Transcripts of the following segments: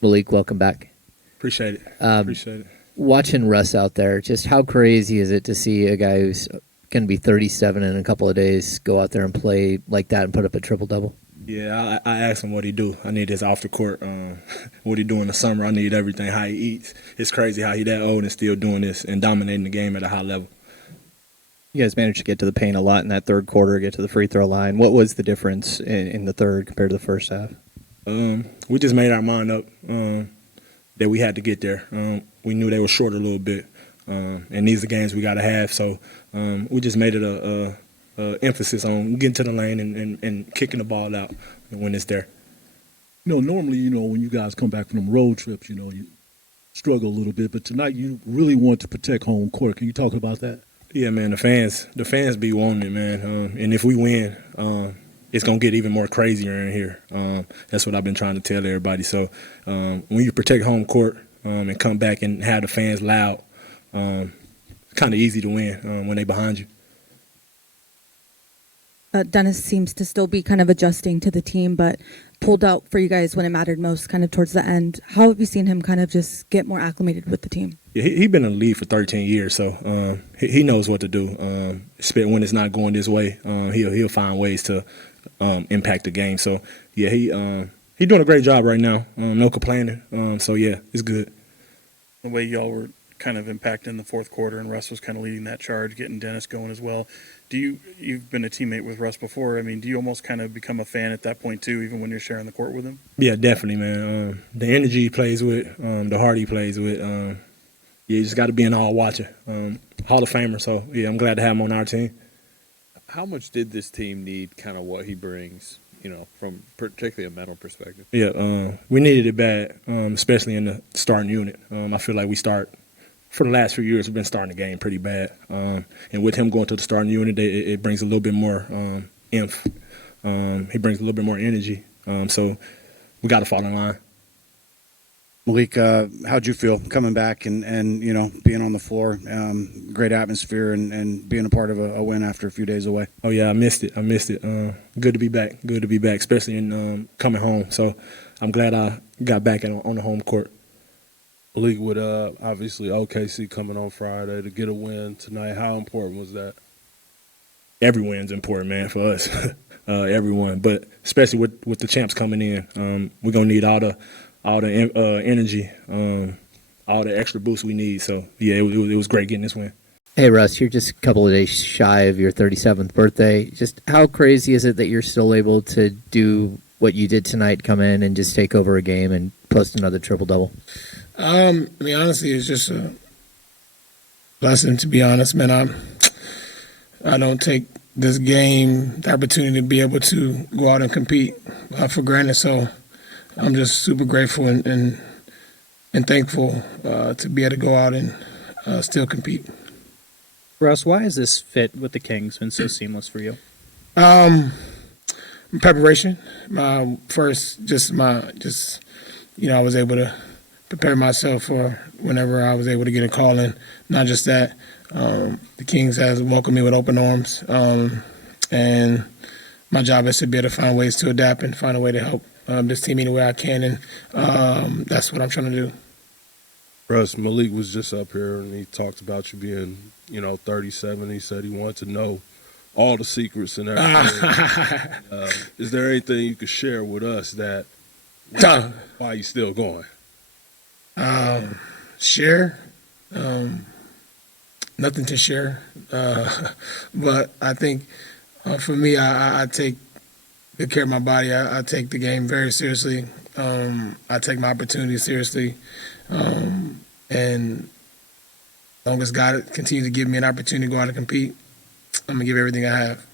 Malik, welcome back. Appreciate it. Um, Appreciate it. Watching Russ out there, just how crazy is it to see a guy who's going to be 37 in a couple of days go out there and play like that and put up a triple-double? Yeah, I asked him what he do. I need his off the court. What he do in the summer. I need everything. How he eats. It's crazy how he that old and still doing this and dominating the game at a high level. You guys managed to get to the paint a lot in that third quarter, get to the free throw line. What was the difference in the third compared to the first half? We just made our mind up that we had to get there. We knew they were short a little bit, and these are games we got to have. So we just made it a emphasis on getting to the lane and kicking the ball out when it's there. Normally, when you guys come back from them road trips, you struggle a little bit. But tonight you really want to protect home court. Can you talk about that? Yeah, man, the fans be wanting it, man. And if we win, it's going to get even more crazier in here. That's what I've been trying to tell everybody. So when you protect home court and come back and have the fans loud, it's kind of easy to win when they behind you. Dennis seems to still be kind of adjusting to the team, but pulled out for you guys when it mattered most, kind of towards the end. How have you seen him kind of just get more acclimated with the team? Yeah, he's been in the league for 13 years, so he knows what to do. When it's not going this way, he'll find ways to impact the game. So yeah, he's doing a great job right now. No complaining. So yeah, it's good. The way y'all were kind of impacting the fourth quarter, and Russ was kind of leading that charge, getting Dennis going as well. You've been a teammate with Russ before. I mean, do you almost kind of become a fan at that point too, even when you're sharing the court with him? Yeah, definitely, man. The energy he plays with, the heart he plays with. You just got to be an all-watcher, Hall of Famer. So yeah, I'm glad to have him on our team. How much did this team need kind of what he brings, from particularly a mental perspective? Yeah, we needed it bad, especially in the starting unit. I feel like for the last few years, we've been starting the game pretty bad. And with him going to the starting unit, it brings a little bit more oomph. He brings a little bit more energy. So we got to fall in line. Malik, how'd you feel coming back and being on the floor? Great atmosphere and being a part of a win after a few days away. Oh yeah, I missed it. Good to be back. Good to be back, especially in coming home. So I'm glad I got back on the home court. Malik, with obviously OKC coming on Friday to get a win tonight, how important was that? Every win's important, man, for us. Everyone, but especially with the champs coming in, we're gonna need all the energy, all the extra boost we need. So yeah, it was great getting this win. Hey, Russ, you're just a couple of days shy of your 37th birthday. Just how crazy is it that you're still able to do what you did tonight, come in and just take over a game and post another triple-double? Honestly, it's just a blessing, to be honest, man. I don't take this game, the opportunity to be able to go out and compete for granted. So I'm just super grateful and thankful to be able to go out and still compete. Russ, why has this fit with the Kings been so seamless for you? Preparation. First, I was able to prepare myself for whenever I was able to get a call in. Not just that, the Kings has welcomed me with open arms, and my job is to be able to find ways to adapt and find a way to help this team any way I can, and that's what I'm trying to do. Russ, Malik was just up here and he talked about you being, 37. He said he wanted to know all the secrets and everything. Is there anything you could share with us that why you still going? Share? Nothing to share. But I think for me, I take good care of my body. I take the game very seriously. I take my opportunities seriously. And as long as God continues to give me an opportunity to go out and compete, I'm going to give everything I have.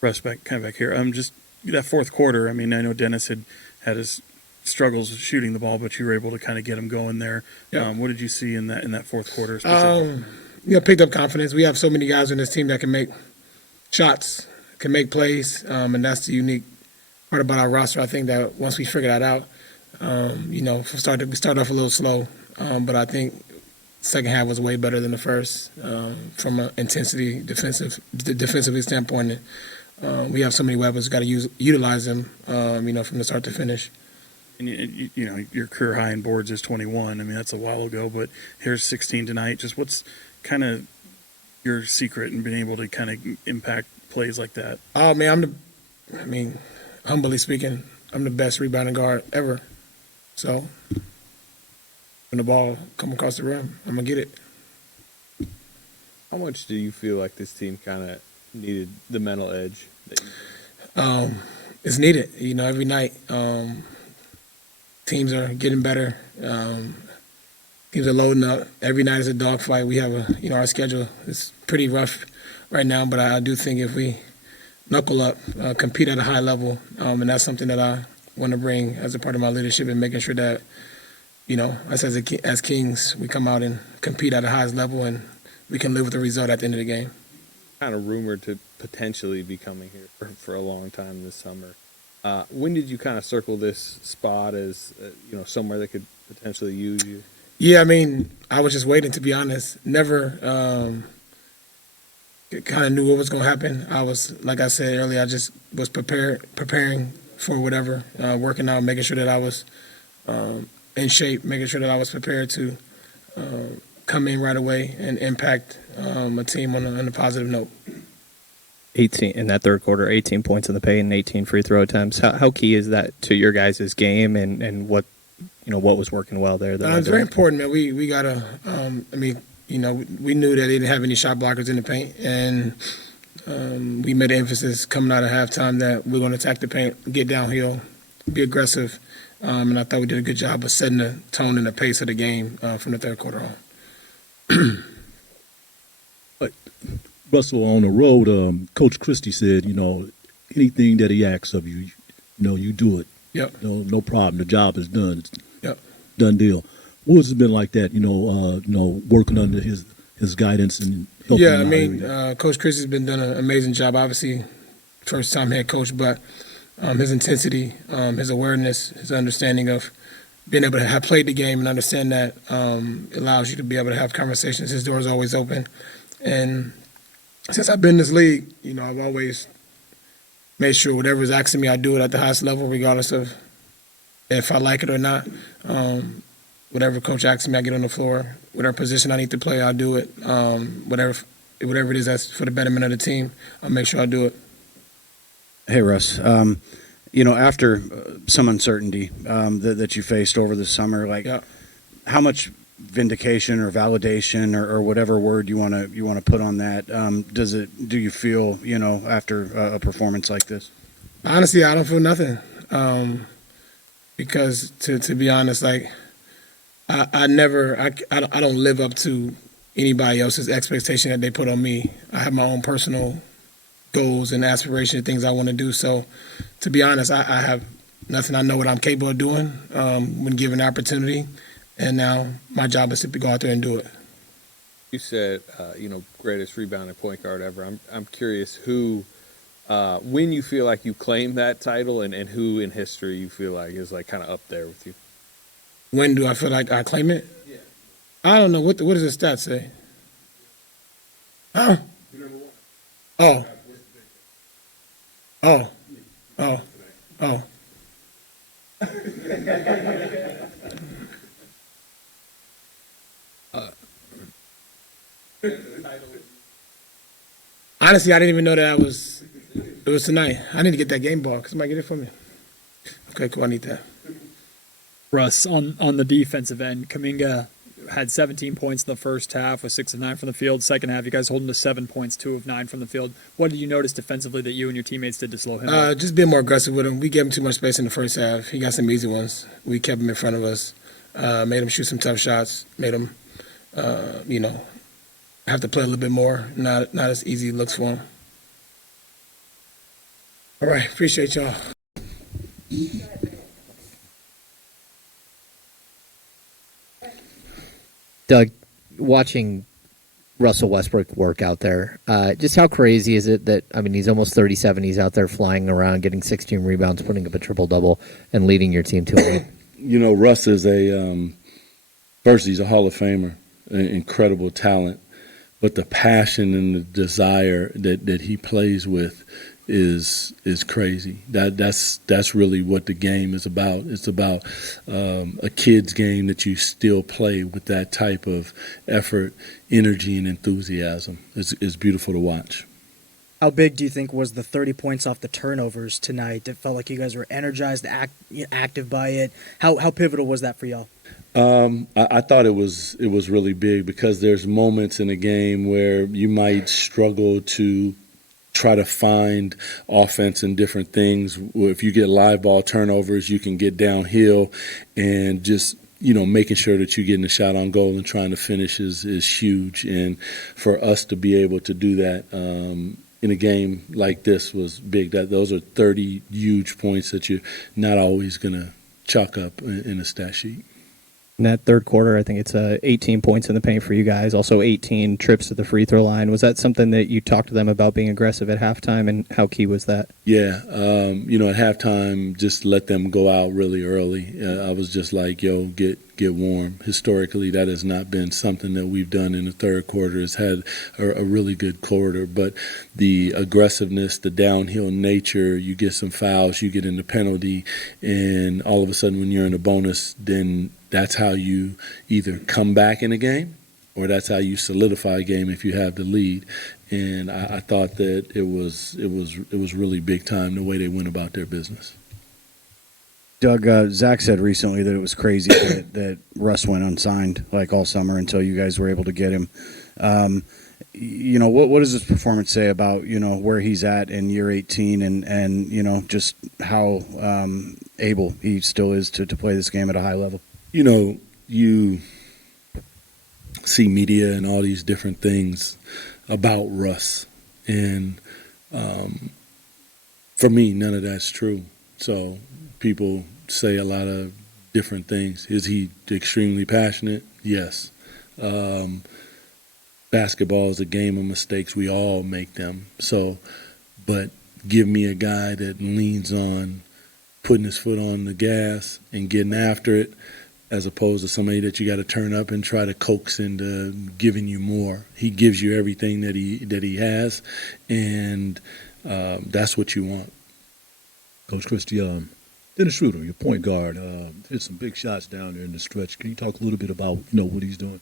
Russ, back here. Just that fourth quarter, I know Dennis had his struggles shooting the ball, but you were able to kind of get him going there. Yeah. What did you see in that fourth quarter? Picked up confidence. We have so many guys on this team that can make shots, can make plays, and that's the unique part about our roster. I think that once we figure that out, we started off a little slow, but I think second half was way better than the first from an intensity defensively standpoint. We have so many weapons, got to utilize them, from the start to finish. And you know, your career high in boards is 21. I mean, that's a while ago, but here's 16 tonight. Just what's kind of your secret in being able to kind of impact plays like that? Oh man, humbly speaking, I'm the best rebounding guard ever. So when the ball come across the rim, I'm gonna get it. How much do you feel like this team kind of needed the mental edge? It's needed. You know, every night teams are getting better. Teams are loading up. Every night is a dogfight. We have our schedule is pretty rough right now, but I do think if we knuckle up, compete at a high level, and that's something that I want to bring as a part of my leadership and making sure that, you know, us as Kings, we come out and compete at the highest level and we can live with the result at the end of the game. Kind of rumored to potentially be coming here for a long time this summer. When did you kind of circle this spot as somewhere that could potentially use you? Yeah, I mean, I was just waiting, to be honest. Never kind of knew what was going to happen. I was, like I said earlier, I just was preparing for whatever, working out, making sure that I was in shape, making sure that I was prepared to come in right away and impact a team on a positive note. 18 in that third quarter, 18 points in the paint and 18 free throw attempts. How key is that to your guys' game and what was working well there? It's very important, man. We gotta. We knew that they didn't have any shot blockers in the paint, and we made an emphasis coming out of halftime that we're going to attack the paint, get downhill, be aggressive, and I thought we did a good job of setting the tone and the pace of the game from the third quarter on. But Russell, on the road, Coach Christie said, anything that he asks of you, you do it. Yep. No problem. The job is done. It's Yep. done deal. What has it been like that? Working under his guidance and helping. Yeah, Coach Christie's been doing an amazing job. Obviously, first time head coach, but his intensity, his awareness, his understanding of being able to have played the game and understand that allows you to be able to have conversations. His door is always open, and since I've been in this league, I've always made sure whatever is asking me, I do it at the highest level, regardless of if I like it or not. Whatever coach asks me, I get on the floor. Whatever position I need to play, I'll do it. Whatever it is that's for the betterment of the team, I'll make sure I do it. Hey, Russ. After some uncertainty that you faced over the summer, how much vindication or validation or whatever word you want to put on that do you feel after a performance like this? Honestly, I don't feel nothing because to be honest, I don't live up to anybody else's expectation that they put on me. I have my own personal goals and aspirations, things I want to do. So to be honest, I have nothing. I know what I'm capable of doing when given the opportunity. And now my job is to go out there and do it. You said, greatest rebounding point guard ever. I'm curious who, when you feel like you claim that title, and who in history you feel like is kind of up there with you. When do I feel like I claim it? Yeah. I don't know. What does the stats say? Huh? Oh. Oh. Oh. Oh. Honestly, I didn't even know that it was tonight. I need to get that game ball. Somebody get it for me. Okay, cool. I need that. Russ, on the defensive end, Kuminga had 17 points in the first half with 6 of 9 from the field. Second half, you guys holding to 7 points, 2 of 9 from the field. What did you notice defensively that you and your teammates did to slow him down? Just being more aggressive with him. We gave him too much space in the first half. He got some easy ones. We kept him in front of us, made him shoot some tough shots, made him, have to play a little bit more. Not as easy it looks for him. All right, appreciate y'all. Doug, watching Russell Westbrook work out there, just how crazy is it that, he's almost 37, he's out there flying around, getting 16 rebounds, putting up a triple-double, and leading your team to a win? Russ is first, he's a Hall of Famer, an incredible talent, but the passion and the desire that he plays with is crazy. That's really what the game is about. It's about a kid's game that you still play with that type of effort, energy, and enthusiasm. It's beautiful to watch. How big do you think was the 30 points off the turnovers tonight? It felt like you guys were energized, active by it. How pivotal was that for y'all? I thought it was really big because there's moments in a game where you might struggle to try to find offense in different things. If you get live ball turnovers, you can get downhill, and just making sure that you're getting a shot on goal and trying to finish is huge. And for us to be able to do that in a game like this was big. Those are 30 huge points that you're not always going to chalk up in a stat sheet. In that third quarter, I think it's 18 points in the paint for you guys, also 18 trips to the free throw line. Was that something that you talked to them about, being aggressive at halftime, and how key was that? Yeah, at halftime, just let them go out really early. I was just like, yo, get warm. Historically, that has not been something that we've done in the third quarter. It's had a really good quarter, but the aggressiveness, the downhill nature, you get some fouls, you get in the penalty, and all of a sudden when you're in a bonus, then that's how you either come back in a game or that's how you solidify a game if you have the lead. And I thought that it was really big time the way they went about their business. Doug, Zach said recently that it was crazy that Russ went unsigned like all summer until you guys were able to get him. What does this performance say about where he's at in year 18 and just how able he still is to play this game at a high level? You see media and all these different things about Russ, and for me, none of that's true. So people say a lot of different things. Is he extremely passionate? Yes. Basketball is a game of mistakes. We all make them. So, but give me a guy that leans on putting his foot on the gas and getting after it, as opposed to somebody that you got to turn up and try to coax into giving you more. He gives you everything that he has, and that's what you want. Coach Christie, Dennis Schroeder, your point guard, hit some big shots down there in the stretch. Can you talk a little bit about what he's doing?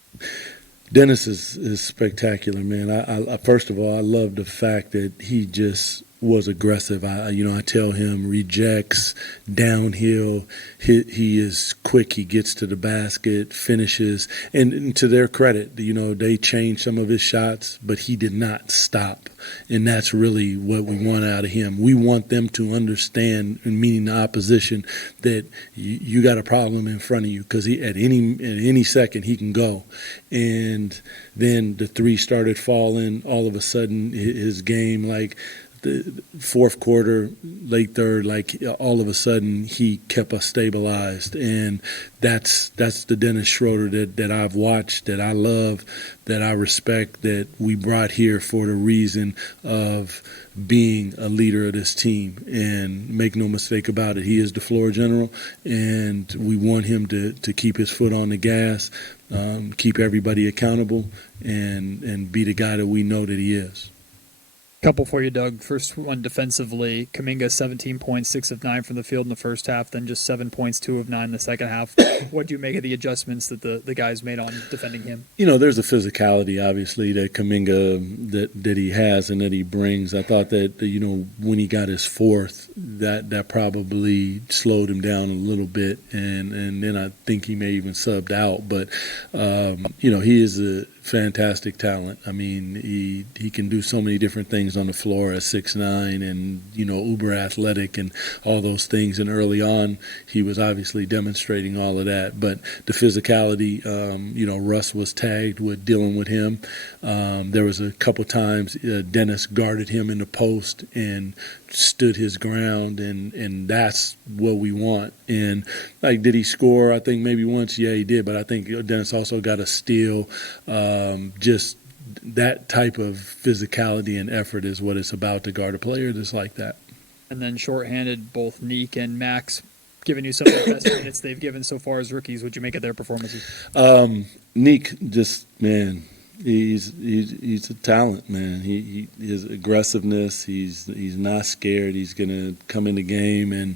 Dennis is spectacular, man. I first of all, I love the fact that he just was aggressive. I tell him rejects, downhill. He is quick. He gets to the basket, finishes. And to their credit, they changed some of his shots, but he did not stop. And that's really what we want out of him. We want them to understand, meaning the opposition, that you got a problem in front of you, because at any second he can go. And then the three started falling. All of a sudden, his game, like the fourth quarter, late third, like all of a sudden he kept us stabilized. And that's the Dennis Schroeder that I've watched, that I love, that I respect, that we brought here for the reason of being a leader of this team. And make no mistake about it, he is the floor general, and we want him to keep his foot on the gas, keep everybody accountable, and be the guy that we know that he is. Couple for you, Doug. First one defensively. Kuminga, 17 points, 6 of 9 from the field in the first half, then just 7 points, 2 of 9 in the second half. What do you make of the adjustments that the guys made on defending him? There's a physicality, obviously, that Kuminga that he has and that he brings. I thought that, when he got his fourth, that probably slowed him down a little bit, and then I think he may even subbed out. But, he is a fantastic talent. I mean, he can do so many different things on the floor at 6'9", and uber athletic and all those things. And early on, he was obviously demonstrating all of that. But the physicality, Russ was tagged with dealing with him. There was a couple times Dennis guarded him in the post and stood his ground, and that's what we want. And did he score? I think maybe once. Yeah, he did. But I think Dennis also got a steal. Just that type of physicality and effort is what it's about to guard a player that's like that. And then shorthanded, both Neek and Max giving you some of the best minutes they've given so far as rookies. What'd you make of their performances? Neek, just, man, He's a talent, man. His aggressiveness. He's not scared. He's gonna come in the game, and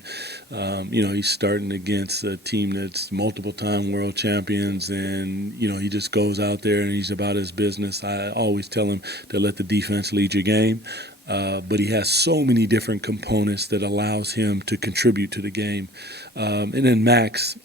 he's starting against a team that's multiple-time world champions, and he just goes out there and he's about his business. I always tell him to let the defense lead your game. But he has so many different components that allows him to contribute to the game. And then Max,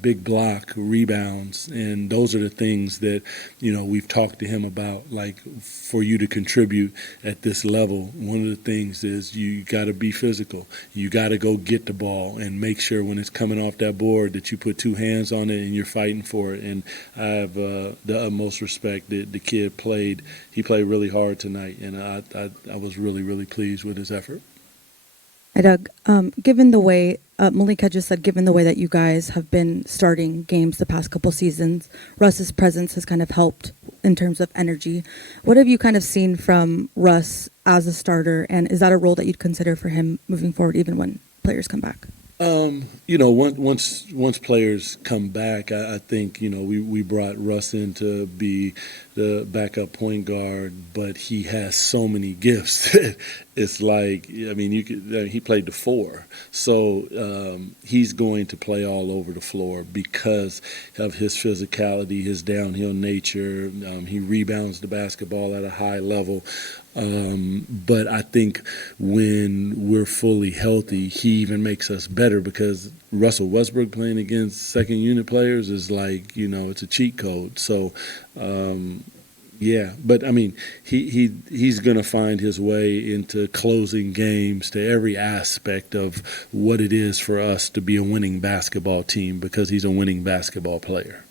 big block, rebounds, and those are the things that, we've talked to him about, like for you to contribute at this level, one of the things is you got to be physical. You got to go get the ball and make sure when it's coming off that board that you put two hands on it and you're fighting for it. And I have the utmost respect that the kid played. He played really hard tonight, and I was really, really pleased with his effort. Hi, Doug. Given the way Malik had just said, given the way that you guys have been starting games the past couple seasons, Russ's presence has kind of helped in terms of energy. What have you kind of seen from Russ as a starter, and is that a role that you'd consider for him moving forward, even when players come back? Once players come back, I think we brought Russ in to be the backup point guard, but he has so many gifts. It's like, he played the four, so he's going to play all over the floor because of his physicality, his downhill nature. He rebounds the basketball at a high level. But I think when we're fully healthy, he even makes us better because Russell Westbrook playing against second unit players is like, it's a cheat code. So, but he's going to find his way into closing games to every aspect of what it is for us to be a winning basketball team because he's a winning basketball player.